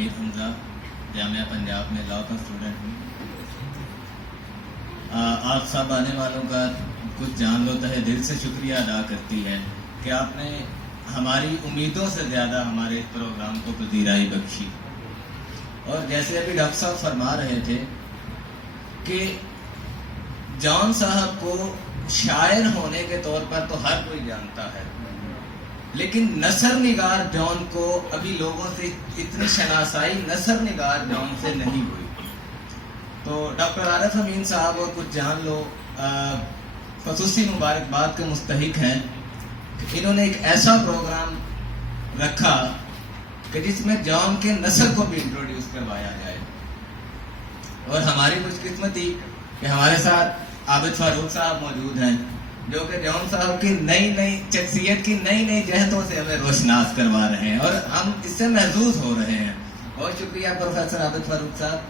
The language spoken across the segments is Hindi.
हामिद हमजा, जामिया पंजाब में लॉ का स्टूडेंट हूँ। आप सब आने वालों का कुछ जान लो तहे दिल से शुक्रिया अदा करती है कि आपने हमारी उम्मीदों से ज़्यादा हमारे इस प्रोग्राम को पजीराई बख्शी। और जैसे अभी डॉक्टर साहब फरमा रहे थे कि जॉन साहब को शायर होने के तौर पर तो हर कोई जानता है, लेकिन नसर निगार जॉन को अभी लोगों से इतनी शनासाई नसर निगार जॉन से नहीं हुई। तो डॉक्टर आरिफ अमीन साहब और कुछ जान लो खसूसी मुबारकबाद के मुस्तहिक हैं कि इन्होंने एक ऐसा प्रोग्राम रखा कि जिसमें जॉन के नसर को भी इंट्रोड्यूस करवाया जाए। और हमारी खुशकिस्मती कि हमारे साथ आबिद फारूक साहब मौजूद हैं, जो कि जॉन साहब की नई नई शख्सियत की नई नई जहतों से हमें रोशनास करवा रहे हैं और हम इससे महसूस हो रहे हैं। बहुत शुक्रिया प्रोफेसर आबिद फारूक साहब।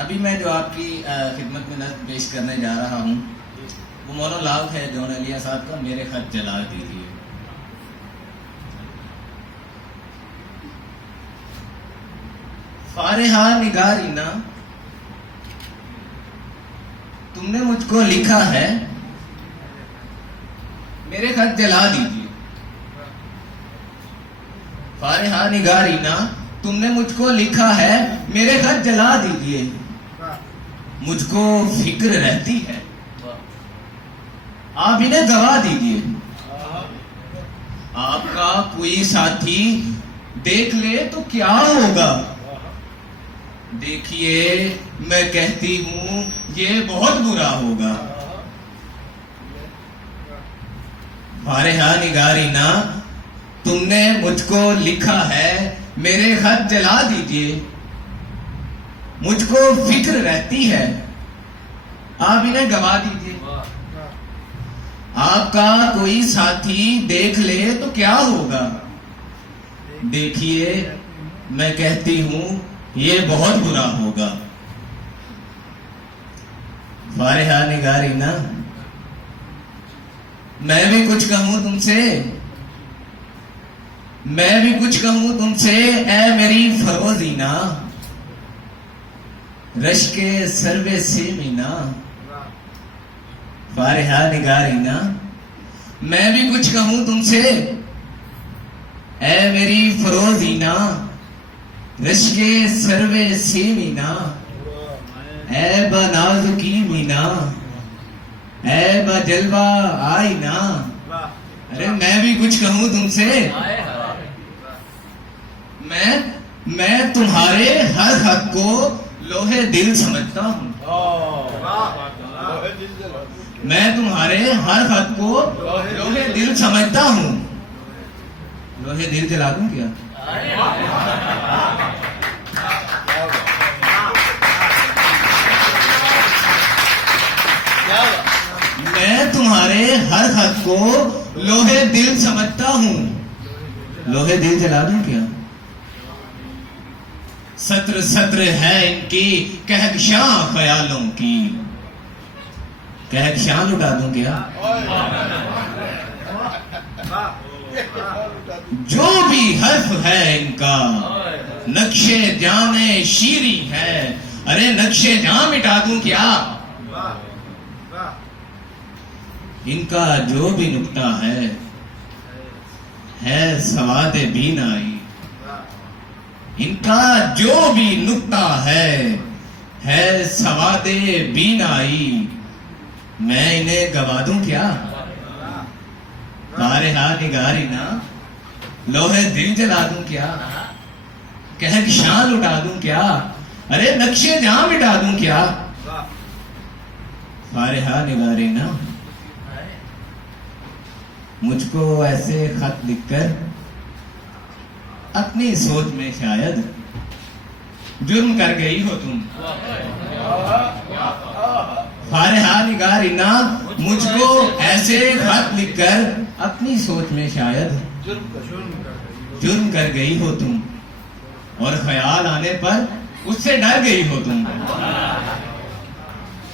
अभी मैं जो आपकी खिदमत में नज़्म पेश करने जा रहा हूँ वो मोनोलॉग है जॉन अलिया साहब का, मेरे खत जला दीजिए। फारेहा निगारीना, तुमने मुझको लिखा है, मेरे खत जला दीजिए। फारेहा निगारीना, तुमने मुझको लिखा है, मेरे खत जला दीजिए। मुझको फिक्र रहती है, आप इन्हें गवा दीजिए। आपका कोई साथी देख ले तो क्या होगा। देखिए मैं कहती हूं ये बहुत बुरा होगा। फारेहा निगारीना, तुमने मुझको लिखा है, मेरे खत जला दीजिए। मुझको फिक्र रहती है, आप इन्हें गवा दीजिए। आपका कोई साथी देख ले तो क्या होगा। देखिए मैं कहती हूं ये बहुत बुरा होगा। फारेहा निगारीना, मैं भी कुछ कहूं तुमसे, मैं भी कुछ कहूं तुमसे, ऐ मेरी फरोजीना, रश्के सर्वे से मीना। फारेहा निगारीना, मैं भी कुछ कहूं तुमसे, ऐ मेरी फरोजीना, रश्के सर्वे से मीना। ऐ बनाज की मीना, ऐ बजलवा आईना। अरे मैं भी कुछ कहूं तुमसे, मैं तुम्हारे हर हक को लोहे दिल समझता हूं। मैं तुम्हारे हर हक को लोहे दिल समझता हूं। लोहे दिल जला दूं क्या? मैं तुम्हारे हर हक को लोहे दिल समझता हूं। लोहे दिल जला दूं क्या? सत्र सत्र है इनकी कहकशां ख्यालों की। कहकशां लुटा दूं क्या? जो भी हर्फ है इनका नक्शे जाने शीरी है। अरे नक्शे जां मिटा दूं क्या? इनका जो भी नुक्ता है सवादे बीनाई। इनका जो भी नुक्ता है सवादे बीनाई। मैं इन्हें गवा दूं क्या? फारेहा निगारीना, लोहे दिल जला दूं क्या? कहकशां लुटा दूं क्या? अरे नक्शे जां मिटा दूं क्या? फारेहा निगारीना, मुझको ऐसे खत लिखकर अपनी सोच में शायद जुर्म कर गई हो तुम। फारेहा निगारीना, मुझको ऐसे खत लिखकर अपनी सोच में शायद जुर्म कर गई हो तुम। और ख्याल आने पर उससे डर गई हो तुम।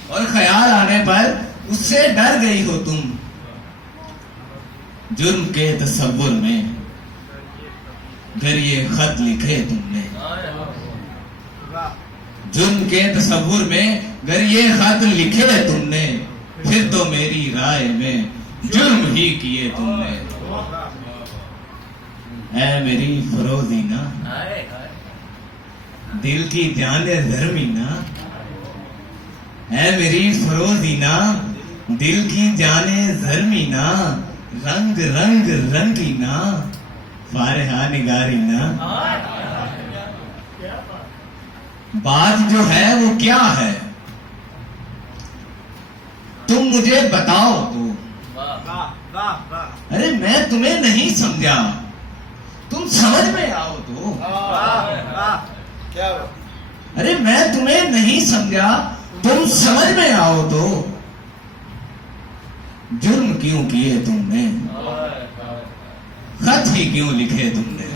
और ख्याल आने पर उससे डर गई हो तुम। जुर्म के तसव्वुर में घर ये खत लिखे तुमने। जुर्म के तस्वुर में घर ये खत लिखे तुमने, फिर तो मेरी राय में जुर्म ही किए तुमने। ऐ मेरी फरोजीना, दिल की जाने धर्मीना, ऐ मेरी फरोजीना, दिल की जाने धर्मीना, रंग रंग रंगीना, फारहा निगारीना। बात जो है वो क्या है, तुम मुझे बताओ तो। अरे मैं तुम्हें नहीं समझा, तुम समझ में आओ तो। अरे मैं तुम्हें नहीं समझा, तुम समझ में आओ तो। जुर्म क्यों किए तुमने, खत ही क्यों लिखे तुमने।